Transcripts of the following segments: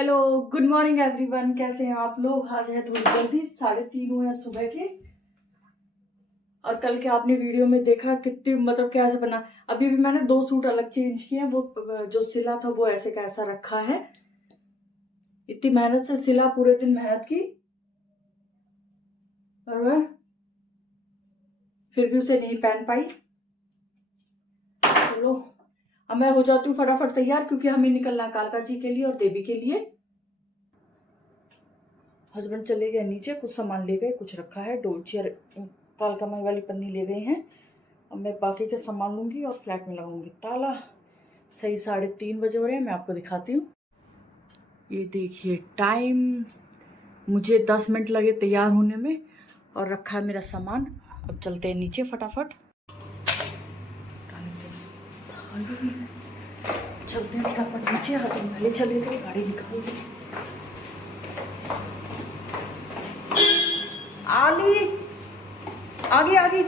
Hello, good morning everyone. कैसे हैं आप लोग? आज है थोड़ी जल्दी, 3:30 हुए हैं सुबह के। और कल के आपने वीडियो में देखा कितनी मतलब कैसे बना। अभी भी मैंने 2 सूट अलग चेंज किए हैं। वो जो सिला था वो ऐसे कैसा रखा है। इतनी मेहनत से सिला, पूरे दिन मेहनत की और वह फिर भी उसे नहीं पहन पाई। चलो अब मैं हो जाती हूँ फटाफट तैयार, क्योंकि हमें निकलना है कालका जी के लिए और देवी के लिए। हस्बैंड चले गए नीचे, कुछ सामान ले गए, कुछ रखा है। डोलची और कालका माई वाली पन्नी ले गए हैं। अब मैं बाकी के सामान लूंगी और फ्लैट में लगाऊंगी ताला। सही 3:30 बजे हो रहे हैं। मैं आपको दिखाती हूँ। ये देखिए टाइम, मुझे 10 मिनट लगे तैयार होने में और रखा है मेरा सामान। अब चलते हैं नीचे फटाफट। चलते हैं फटाफट नीचे। हस्बैंड पहले चले गए, गाड़ी निकाल दी। आली आगे आगे।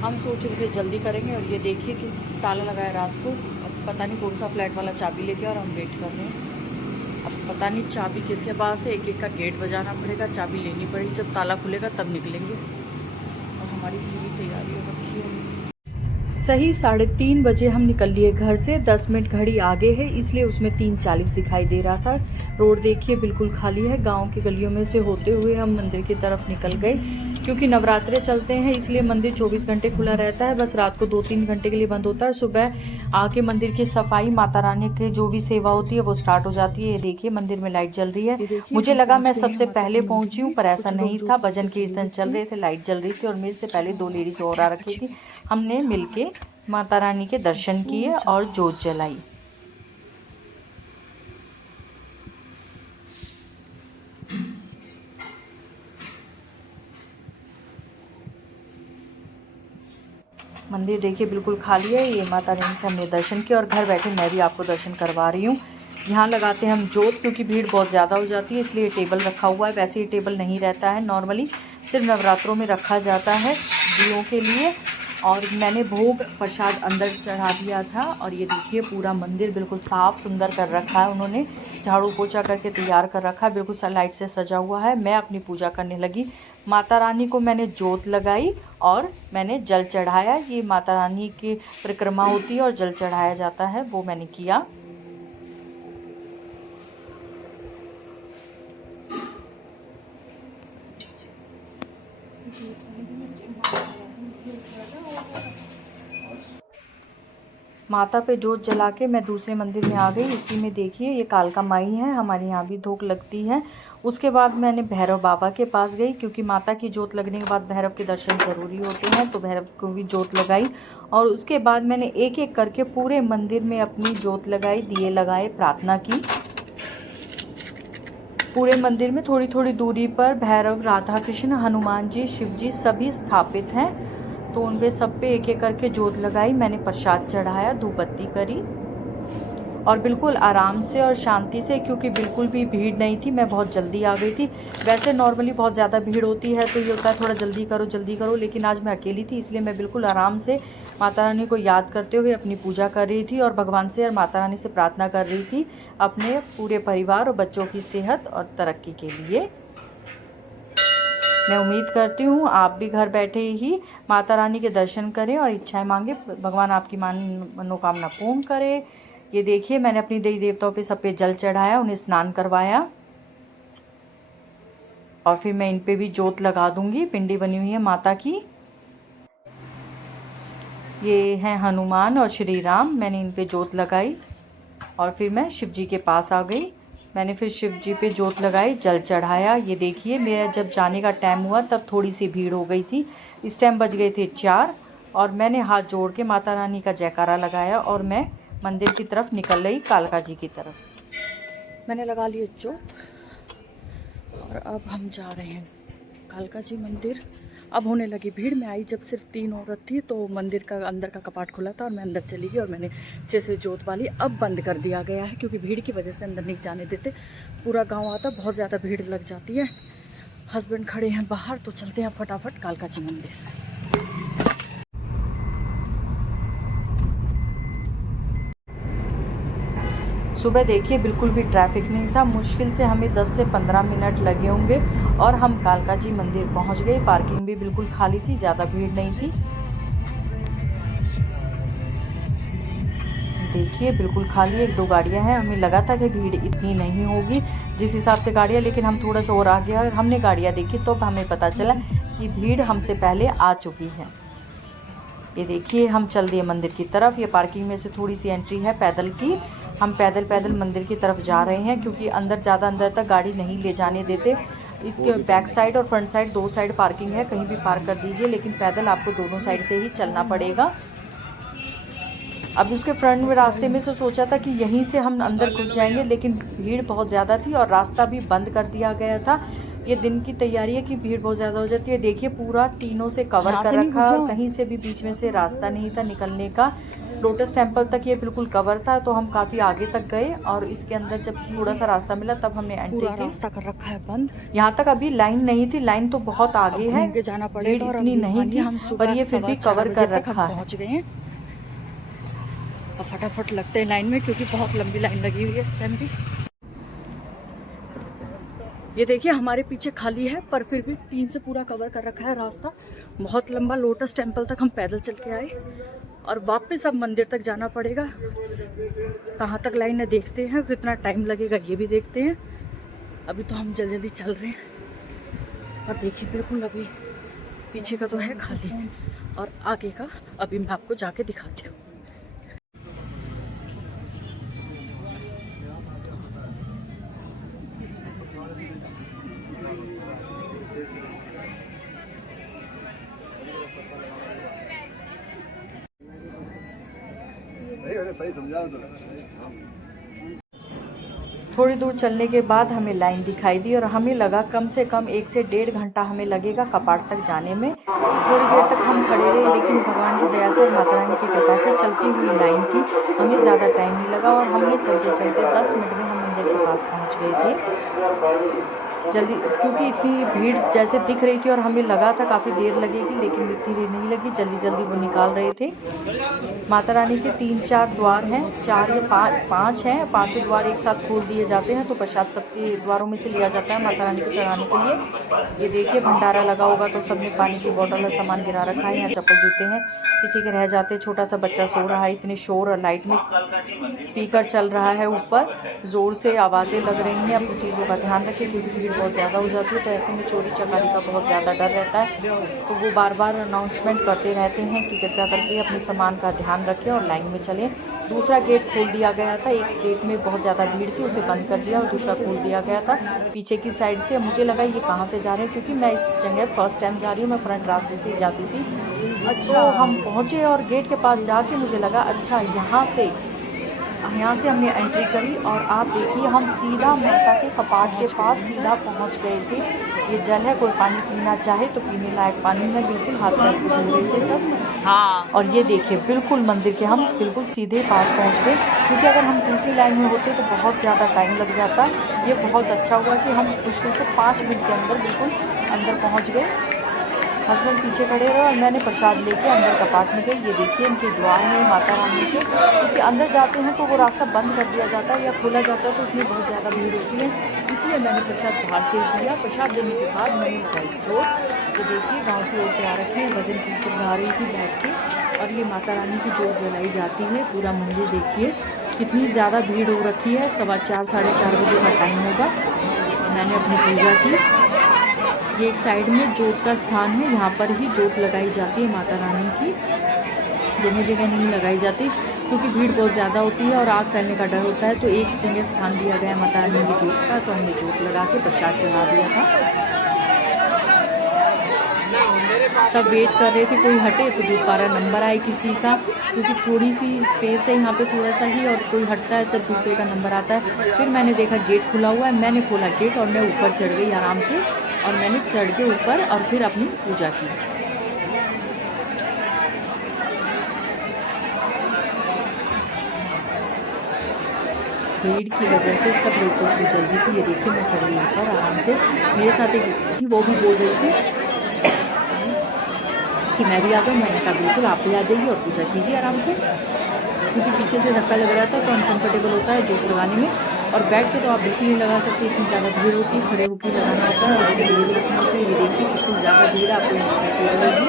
हम सोच रहे थे जल्दी करेंगे और ये देखिए कि ताला लगाया रात को। अब पता नहीं कौन सा फ्लैट वाला चाबी लेके और हम वेट कर रहे हैं। अब पता नहीं चाबी किसके पास है। एक एक का गेट बजाना पड़ेगा, चाबी लेनी पड़ेगी। जब ताला खुलेगा तब निकलेंगे। और हमारी पूरी तैयारी हो रखी है। सही 3:30 बजे हम निकल लिए घर से। 10 मिनट घड़ी आगे है, इसलिए उसमें 3:40 दिखाई दे रहा था। रोड देखिए बिल्कुल खाली है। गांव की गलियों में से होते हुए हम मंदिर की तरफ निकल गए। क्योंकि नवरात्रे चलते हैं इसलिए मंदिर 24 घंटे खुला रहता है। बस रात को 2-3 घंटे के लिए बंद होता है। सुबह आके मंदिर की सफाई, माता रानी की जो भी सेवा होती है वो स्टार्ट हो जाती है। ये देखिए मंदिर में लाइट जल रही है। मुझे लगा मैं सबसे पहले पहुंची हूँ, पर ऐसा नहीं था। भजन कीर्तन चल रहे थे, लाइट जल रही थी और मेरे से पहले 2 लेडीज और आ रखी थी। हमने मिलके माता रानी के दर्शन किए और जोत जलाई। मंदिर देखिए बिल्कुल खाली है। ये माता रानी के हमने दर्शन किए और घर बैठे मैं भी आपको दर्शन करवा रही हूँ। यहाँ लगाते हैं हम जोत, क्योंकि भीड़ बहुत ज़्यादा हो जाती है इसलिए टेबल रखा हुआ है। वैसे ये टेबल नहीं रहता है, नॉर्मली सिर्फ नवरात्रों में रखा जाता है दियों के लिए। और मैंने भोग प्रसाद अंदर चढ़ा दिया था। और ये देखिए पूरा मंदिर बिल्कुल साफ़ सुंदर कर रखा है उन्होंने। झाड़ू पोछा करके तैयार कर रखा है, बिल्कुल लाइट से सजा हुआ है। मैं अपनी पूजा करने लगी। माता रानी को मैंने जोत लगाई और मैंने जल चढ़ाया। ये माता रानी की परिक्रमा होती है और जल चढ़ाया जाता है, वो मैंने किया। माता पे जोत जला के मैं दूसरे मंदिर में आ गई। इसी में देखिए ये कालका माई है, हमारे यहाँ भी धूप लगती है। उसके बाद मैंने भैरव बाबा के पास गई, क्योंकि माता की जोत लगने के बाद भैरव के दर्शन ज़रूरी होते हैं, तो भैरव को भी जोत लगाई। और उसके बाद मैंने एक एक करके पूरे मंदिर में अपनी जोत लगाई, दिए लगाए, प्रार्थना की। पूरे मंदिर में थोड़ी थोड़ी दूरी पर भैरव, राधा कृष्ण, हनुमान जी, शिव जी सभी स्थापित हैं। तो उन पे सब पे एक एक करके जोत लगाई। मैंने प्रसाद चढ़ाया, धूप बत्ती करी और बिल्कुल आराम से और शांति से, क्योंकि बिल्कुल भी भीड़ नहीं थी। मैं बहुत जल्दी आ गई थी। वैसे नॉर्मली बहुत ज़्यादा भीड़ होती है तो ये होता है थोड़ा जल्दी करो, लेकिन आज मैं अकेली थी इसलिए मैं बिल्कुल आराम से माता रानी को याद करते हुए अपनी पूजा कर रही थी और भगवान से और माता रानी से प्रार्थना कर रही थी अपने पूरे परिवार और बच्चों की सेहत और तरक्की के लिए। मैं उम्मीद करती हूँ आप भी घर बैठे ही माता रानी के दर्शन करें और इच्छाएं मांगे, भगवान आपकी मनोकामना पूर्ण करे। ये देखिए मैंने अपनी देवी देवताओं पे सब पे जल चढ़ाया, उन्हें स्नान करवाया और फिर मैं इन पे भी जोत लगा दूंगी। पिंडी बनी हुई है माता की। ये हैं हनुमान और श्री राम। मैंने इन पे जोत लगाई और फिर मैं शिव जी के पास आ गई। मैंने फिर शिव जी पे जोत लगाई, जल चढ़ाया। ये देखिए मेरा जब जाने का टाइम हुआ तब थोड़ी सी भीड़ हो गई थी। इस टाइम बज गए थे 4 और मैंने हाथ जोड़ के माता रानी का जयकारा लगाया और मैं मंदिर की तरफ निकल रही, कालका जी की तरफ। मैंने लगा लिए जोत और अब हम जा रहे हैं कालका जी मंदिर। अब होने लगी भीड़। मैं आई जब सिर्फ 3 औरत थी तो मंदिर का अंदर का कपाट खुला था और मैं अंदर चली गई और मैंने अच्छे से जोत वाली। अब बंद कर दिया गया है क्योंकि भीड़ की वजह से अंदर नहीं जाने देते। पूरा गांव आता, बहुत ज़्यादा भीड़ लग जाती है। हस्बैंड खड़े हैं बाहर, तो चलते हैं फटाफट कालका जी मंदिर। सुबह देखिए बिल्कुल भी ट्रैफिक नहीं था, मुश्किल से हमें 10 से 15 मिनट लगे होंगे और हम कालका जी मंदिर पहुंच गए। पार्किंग भी बिल्कुल खाली थी, ज़्यादा भीड़ नहीं थी। देखिए बिल्कुल खाली, 1-2 गाड़ियां हैं। हमें लगा था कि भीड़ इतनी नहीं होगी जिस हिसाब से गाड़ियां, लेकिन हम थोड़ा सा और आ गया और हमने गाड़ियां देखी तो हमें पता चला कि भीड़ हमसे पहले आ चुकी है। ये देखिए हम चल दिए मंदिर की तरफ। ये पार्किंग में से थोड़ी सी एंट्री है पैदल की। हम पैदल पैदल मंदिर की तरफ जा रहे हैं क्योंकि अंदर ज़्यादा अंदर तक गाड़ी नहीं ले जाने देते। इसके बैक साइड और फ्रंट साइड 2 साइड पार्किंग है, कहीं भी पार्क कर दीजिए, लेकिन पैदल आपको दोनों साइड से ही चलना पड़ेगा। अब उसके फ्रंट में रास्ते में से सोचा था कि यहीं से हम अंदर घुस जाएंगे, लेकिन भीड़ बहुत ज़्यादा थी और रास्ता भी बंद कर दिया गया था। ये दिन की तैयारी है कि भीड़ बहुत ज़्यादा हो जाती है। देखिए पूरा टीनों से कवर कर रखा है और कहीं से भी बीच में से रास्ता नहीं था निकलने का। लोटस टेम्पल तक ये बिल्कुल कवर था, तो हम काफ़ी आगे तक गए और इसके अंदर जब थोड़ा सा रास्ता मिला तब हमने एंट्री की। रास्ता कर रखा है बंद। यहाँ तक अभी लाइन नहीं थी, लाइन तो बहुत आगे है, जाना पड़ेगा और इतनी नहीं थी, पर ये फिर भी कवर कर रखा है। पहुँच गए हैं और फटाफट लगते हैं लाइन में क्योंकि बहुत लंबी लाइन लगी हुई है इस टाइम भी। ये देखिए हमारे पीछे खाली है पर फिर भी टीन से पूरा कवर कर रखा है रास्ता। बहुत लंबा, लोटस टेम्पल तक हम पैदल चल के आए और वापस अब मंदिर तक जाना पड़ेगा। कहाँ तक लाइन है देखते हैं, कितना टाइम लगेगा ये भी देखते हैं। अभी तो हम जल्दी जल्दी चल रहे हैं और देखिए बिल्कुल अभी पीछे का तो है खाली और आगे का अभी मैं आपको जाके दिखाती हूँ। सही समझा तो। थोड़ी दूर चलने के बाद हमें लाइन दिखाई दी और हमें लगा कम से कम 1 से 1.5 घंटा हमें लगेगा कपाट तक जाने में। थोड़ी देर तक हम खड़े रहे, लेकिन भगवान की दया से और माता रानी की कृपा से चलती हुई लाइन थी, हमें ज़्यादा टाइम नहीं लगा और हमने चलते चलते 10 मिनट में हम मंदिर के पास पहुँच गए थे जल्दी, क्योंकि इतनी भीड़ जैसे दिख रही थी और हमें लगा था काफ़ी देर लगेगी, लेकिन इतनी देर नहीं लगी। जल्दी जल्दी वो निकाल रहे थे। माता रानी के 3-4 द्वार हैं, 4 या 5 हैं। 5 द्वार एक साथ खोल दिए जाते हैं तो प्रसाद सबके द्वारों में से लिया जाता है माता रानी को चढ़ाने के लिए। ये देखिए भंडारा लगा होगा तो सबने पानी की बोतल और सामान गिरा रखा है। यहाँ चप्पल जूते हैं, किसी के रह जाते। छोटा सा बच्चा सो रहा है, इतने शोर और लाइट में स्पीकर चल रहा है, ऊपर ज़ोर से आवाज़ें लग रही हैं। अपनी चीज़ों का ध्यान रखें क्योंकि भीड़ बहुत ज़्यादा हो जाती है, तो ऐसे में चोरी चकारी का बहुत ज़्यादा डर रहता है। तो वो बार बार अनाउंसमेंट करते रहते हैं कि कृपया करके अपने सामान का ध्यान रखें और लाइन में चलें। दूसरा गेट खोल दिया गया था, एक गेट में बहुत ज़्यादा भीड़ थी, उसे बंद कर दिया और दूसरा खोल दिया गया था पीछे की साइड से। मुझे लगा ये कहाँ से जा रहे हैं, क्योंकि मैं इस जगह फर्स्ट टाइम जा रही हूँ, मैं फ्रंट रास्ते से ही जाती थी। अच्छा, हम पहुँचे और गेट के पास जाके मुझे लगा अच्छा यहाँ से हमने एंट्री करी और आप देखिए हम सीधा माता के कपाट के पास सीधा पहुँच गए थे। ये जल है, कोई पानी पीना चाहे तो पीने लायक पानी में बिल्कुल हाथ पैर धो रहे थे सब। हाँ, और ये देखिए बिल्कुल मंदिर के हम बिल्कुल सीधे पास पहुँच गए, क्योंकि अगर हम दूसरी लाइन में होते तो बहुत ज़्यादा टाइम लग जाता। ये बहुत अच्छा हुआ कि हम मुश्किल से 5 मिनट के अंदर बिल्कुल अंदर पहुँच गए। हस्बैंड पीछे खड़े रहे और मैंने प्रसाद लेके अंदर कपाट में गई। ये देखिए इनके द्वार हैं माता रानी के, क्योंकि अंदर जाते हैं तो वो रास्ता बंद कर दिया जाता है या खोला जाता है तो उसमें बहुत ज़्यादा भीड़ होती है, इसलिए मैंने प्रसाद बाहर से दिया। प्रसाद देने के बाद मैंने लगाई जोत। तो देखिए गाँव की औरतें आ रखी हैं, भजन कीर्तन गा रही थी बैठ के, और ये माता रानी की जोत जलाई जाती है। पूरा मंदिर देखिए कितनी ज़्यादा भीड़ हो रखी है। 4:15 साढ़े 4 बजे का टाइम होगा। मैंने अपनी पूजा की। ये एक साइड में जोत का स्थान है, यहाँ पर ही जोत लगाई जाती है माता रानी की, जगह जगह नहीं लगाई जाती क्योंकि भीड़ बहुत ज़्यादा होती है और आग फैलने का डर होता है। तो एक जगह स्थान दिया गया है माता रानी की जोत का, तो हमने जोत लगा के प्रसाद चढ़ा दिया था। सब वेट कर रहे थे कोई हटे तो दोबारा नंबर आए किसी का, क्योंकि थोड़ी सी स्पेस है यहाँ पे थोड़ा सा ही, और कोई हटता है तब दूसरे का नंबर आता है। फिर मैंने देखा गेट खुला हुआ है, मैंने खोला गेट और मैं ऊपर चढ़ गई आराम से, और मैंने चढ़ के ऊपर और फिर अपनी पूजा की। भीड़ की वजह से सब लोगों को जल्दी थी। ये देखिए मैं चढ़ी ऊपर आराम से, मेरे साथ एक थी वो भी बोल रही थी कि मैं भी आ जाऊँ। मैंने कहा बिल्कुल आप भी आ जाइए और पूजा कीजिए आराम से, क्योंकि पीछे से धक्का लग रहा था तो अनकम्फर्टेबल होता है जोत लगाने में। और बैठ के तो आप बिल्कुल नहीं लगा सकते, इतनी ज़्यादा भीड़ होती है, खड़े होकर लगाना होता है और उसके भीड़ रखना होता है। ये देखिए कितनी ज़्यादा भीड़ आपको दिखाई दे रही होगी।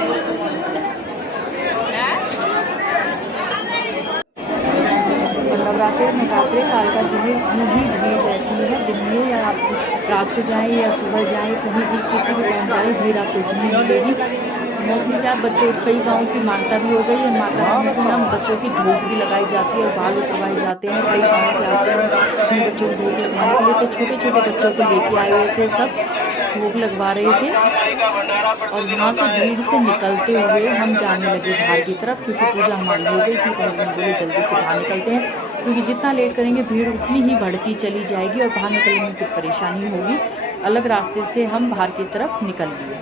और नवरात्रे कालका जी में इतनी ही भीड़ रहती है, दिन में या आप रात को जाएँ या सुबह जाएँ, कहीं भी किसी भी टाइम जाएँ, भीड़ आपको इतनी मिलेगी। मोस्टली क्या बच्चों, कई गाँव की मान्यता भी हो गई है, माता रानी के नाम बच्चों की धूप भी लगाई जाती है और बाल उतरवाए जाते हैं। कई गाँव से आते हैं अपने बच्चों को धूप लगवाने के लिए, तो छोटे छोटे बच्चों को लेके आए हुए थे, सब धूप लगवा रहे थे। और यहाँ से भीड़ से निकलते हुए हम जाने लगे बाहर की तरफ, क्योंकि पूजा हमारी हो गई थी। तो हस्बैंड बोले जल्दी से बाहर निकलते हैं, क्योंकि जितना लेट करेंगे भीड़ उतनी ही बढ़ती चली जाएगी और बाहर निकलने में फिर परेशानी होगी। अलग रास्ते से हम बाहर की तरफ निकल लिए।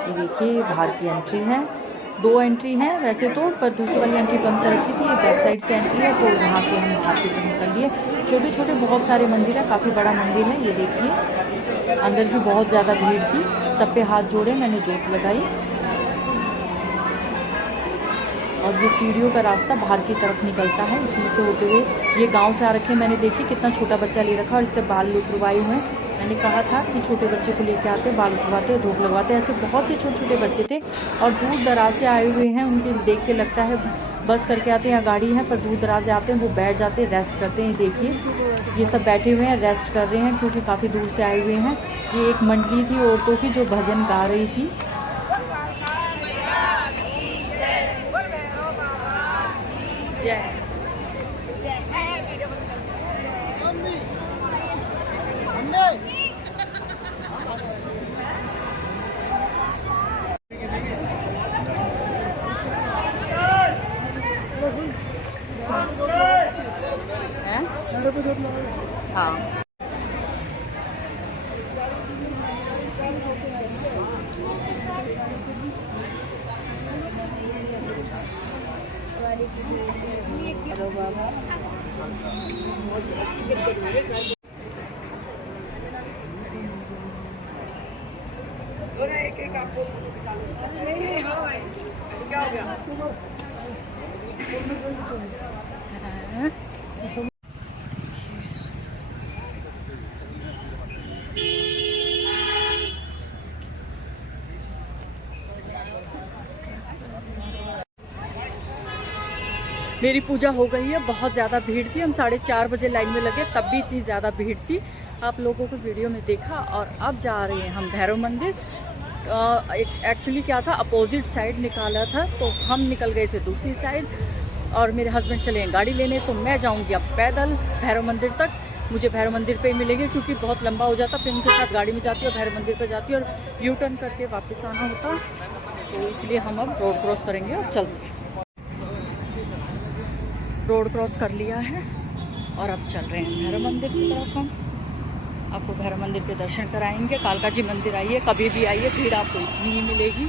ये देखिए बाहर की एंट्री है, 2 एंट्री हैं वैसे तो, पर दूसरी वाली एंट्री बंद कर रखी थी, बैक साइड से एंट्री है, तो यहाँ से हम बाहर की तरफ निकल लिए। छोटे छोटे बहुत सारे मंदिर है, काफ़ी बड़ा मंदिर है। ये देखिए अंदर भी बहुत ज़्यादा भीड़ थी, सब पे हाथ जोड़े, मैंने जोत लगाई। और ये सीढ़ियों का रास्ता बाहर की तरफ निकलता है, इसमें से होते हुए ये गांव से आ रखे हैं। मैंने देखी कितना छोटा बच्चा ले रखा और इसके बाल उतरवाए हुए हैं। मैंने कहा था कि छोटे बच्चे को लेके आते, बाल उतरवाते, धूप लगवाते, ऐसे बहुत से छोटे छोटे बच्चे थे और दूर दराज से आए हुए हैं। उनके देख के लगता है बस करके आते हैं या गाड़ी है, पर दूर दराज से आते हैं, वो बैठ जाते हैं, रेस्ट करते हैं। देखिए ये सब बैठे हुए हैं, रेस्ट कर रहे हैं, क्योंकि काफ़ी दूर से आए हुए हैं। ये एक मंडली थी औरतों की जो भजन गा रही थी। जय हाँ। हेलो बाबा। एक एक आपको क्या हो गया? मेरी पूजा हो गई है, बहुत ज़्यादा भीड़ थी। हम 4:30 बजे लाइन में लगे, तब भी इतनी ज़्यादा भीड़ थी। आप लोगों को वीडियो में देखा। और अब जा रहे हैं हम भैरव मंदिर। एक्चुअली क्या था, अपोजिट साइड निकाला था, तो हम निकल गए थे दूसरी साइड और मेरे हस्बैंड चले हैं गाड़ी लेने, तो मैं जाऊंगी अब पैदल भैरव मंदिर तक। मुझे भैरव मंदिर पे ही मिलेंगे, क्योंकि बहुत लंबा हो जाता, फिर उनके साथ गाड़ी में जाती और भैरव मंदिर पर जाती और यू टर्न करके वापस आना होता। तो इसलिए हम अब रोड क्रॉस करेंगे और चलते हैं। रोड क्रॉस कर लिया है और अब चल रहे हैं भैरव मंदिर की तरफ। हम आपको भैरव मंदिर के दर्शन कराएंगे। कालका जी मंदिर आइए, कभी भी आइए, भीड़ आपको इतनी ही मिलेगी।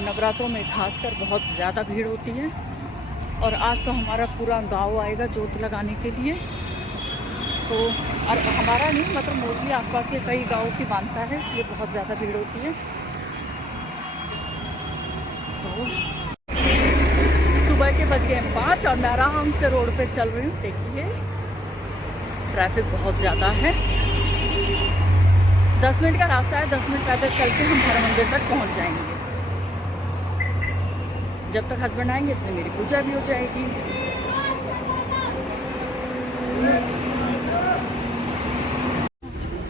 नवरात्रों में खासकर बहुत ज़्यादा भीड़ होती है। और आज तो हमारा पूरा गांव आएगा जोत लगाने के लिए। तो और हमारा नहीं, मतलब मोस्टली आसपास के कई गाँव की मानता है, इसलिए बहुत ज़्यादा भीड़ होती है। तो सुबह के बज गए 5 और मैं आराम से रोड पे चल रही हूँ। देखिए ट्रैफिक बहुत ज़्यादा है। 10 मिनट का रास्ता है, 10 मिनट पैदल चल के हम भैरव मंदिर तक पहुँच जाएंगे। जब तक हस्बैंड आएंगे इतने मेरी पूजा भी हो जाएगी।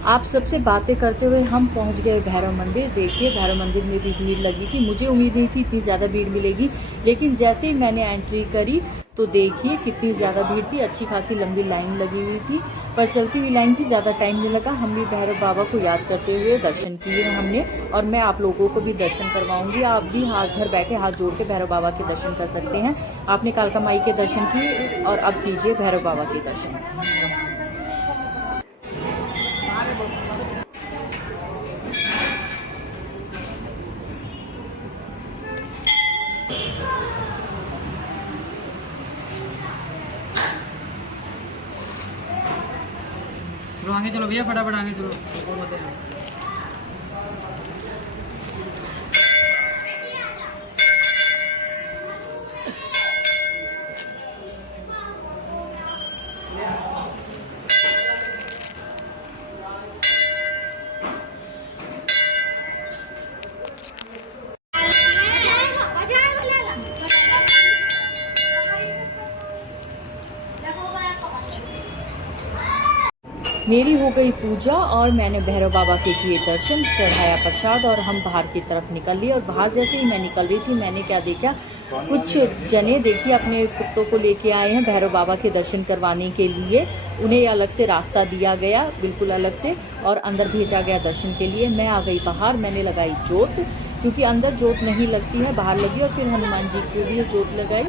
आप सबसे बातें करते हुए हम पहुंच गए भैरव मंदिर। देखिए भैरव मंदिर में भी भीड़ लगी थी। मुझे उम्मीद नहीं थी इतनी ज़्यादा भीड़ मिलेगी, लेकिन जैसे ही मैंने एंट्री करी तो देखिए कितनी ज़्यादा भीड़ थी। अच्छी खासी लंबी लाइन लगी हुई थी, पर चलती हुई लाइन थी, ज़्यादा टाइम नहीं लगा। हम भी भैरव बाबा को याद करते हुए दर्शन किए हमने, और मैं आप लोगों को भी दर्शन करवाऊंगी। आप भी घर बैठे हाथ जोड़ के भैरव बाबा के दर्शन कर सकते हैं। आपने कालका माई के दर्शन किए और अब कीजिए भैरव बाबा के दर्शन। चलो आगे चलो भैया, फटाफट आगे चलो। मेरी हो गई पूजा और मैंने भैरव बाबा के किए दर्शन, चढ़ाया प्रसाद और हम बाहर की तरफ निकल लिए। और बाहर जैसे ही मैं निकल रही थी मैंने क्या देखा, कुछ जने देखिए अपने कुत्तों को लेके आए हैं भैरव बाबा के दर्शन करवाने के लिए। उन्हें अलग से रास्ता दिया गया, बिल्कुल अलग से, और अंदर भेजा गया दर्शन के लिए। मैं आ गई बाहर, मैंने लगाई जोत, क्योंकि अंदर जोत नहीं लगती है, बाहर लगी। और फिर हनुमान जी को भी जोत लगाई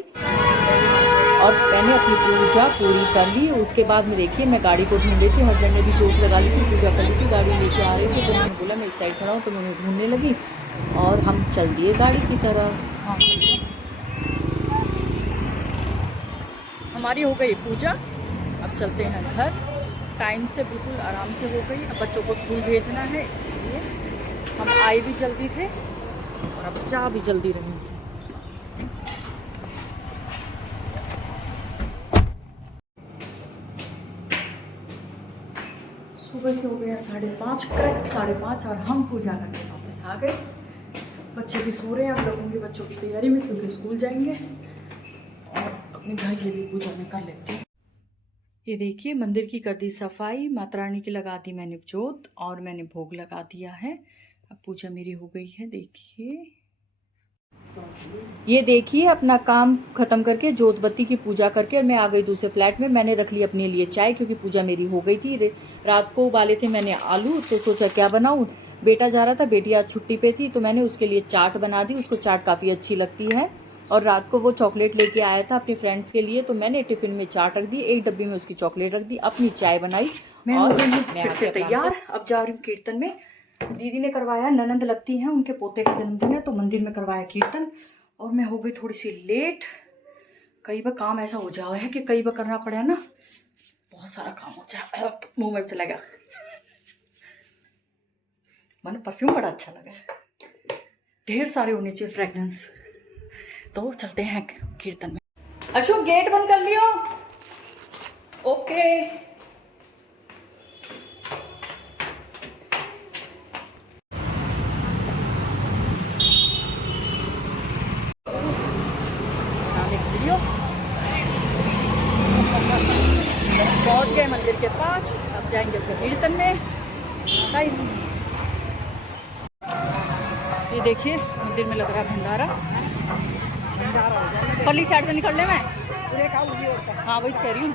और मैंने अपनी पूजा पूरी कर ली। उसके बाद में देखिए मैं गाड़ी को ढूंढ रही थी, हस्बैंड ने भी जोत लगा ली थी, पूजा कर ली थी, गाड़ी लेके आ रही थी। तो मैंने बोला मैं इस साइड खड़ा हूँ, तो मैं ढूंढने लगी और हम चल दिए गाड़ी की तरफ। हाँ, हमारी हो गई पूजा, अब चलते हैं घर। टाइम से बिल्कुल आराम से हो गई। अब बच्चों को स्कूल भेजना है, इसलिए हम आए भी जल्दी थे और अब जा भी जल्दी रही थी। सुबह के हो गया 5:30, करेक्ट 5:30, और हम पूजा करके वापस आ गए। बच्चे भी सो रहे हैं, अब लगूंगी बच्चों की तैयारी में, क्योंकि स्कूल जाएंगे। और अपने घर की भी पूजा में कर लेते हैं। ये देखिए मंदिर की कर दी सफाई, माता रानी की लगा दी मैंने जोत और मैंने भोग लगा दिया है। अब पूजा मेरी हो गई है। देखिए ये देखिए अपना काम खत्म करके जोत बत्ती की पूजा करके और मैं आ गई दूसरे फ्लैट में। मैंने रख ली अपने लिए चाय, क्योंकि पूजा मेरी हो गई थी। रात को उबाले थे मैंने आलू, तो सोचा क्या बनाऊं। बेटा जा रहा था, बेटी आज छुट्टी पे थी, तो मैंने उसके लिए चाट बना दी। उसको चाट काफ़ी अच्छी लगती है। और रात को वो चॉकलेट लेके आया था अपने फ्रेंड्स के लिए, तो मैंने टिफिन में चाट रख दी, एक डब्बी में उसकी चॉकलेट रख दी, अपनी चाय बनाई और मैं फिर से तैयार। अब जा रही हूँ कीर्तन में। दीदी ने करवाया, ननंद लगती हैं, उनके पोते का जन्मदिन है, तो मंदिर में करवाया कीर्तन। और मैं हो गई थोड़ी सी लेट। कई बार काम ऐसा हो जाओ है कि कई बार करना पड़े ना, बहुत सारा काम हो जाए। मुंह में चला गया। मैंने परफ्यूम बड़ा अच्छा लगा है, ढेर सारे होने चाहिए फ्रेगरेंस। तो चलते हैं कीर्तन में। अशोक गेट बंद कर लियो। ओके। पहुंच गए मंदिर के पास, अब जाएंगे फिर कीर्तन में। ये देखिए मंदिर में लग रहा है भंडारा। पल्ली साइड से निकलने में, हाँ वही कह रही हूँ।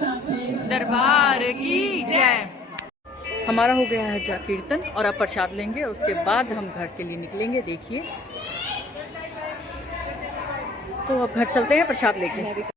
दरबार की जय। हमारा हो गया है जा कीर्तन और अब प्रसाद लेंगे, उसके बाद हम घर के लिए निकलेंगे। देखिए, तो अब घर चलते हैं प्रसाद लेके।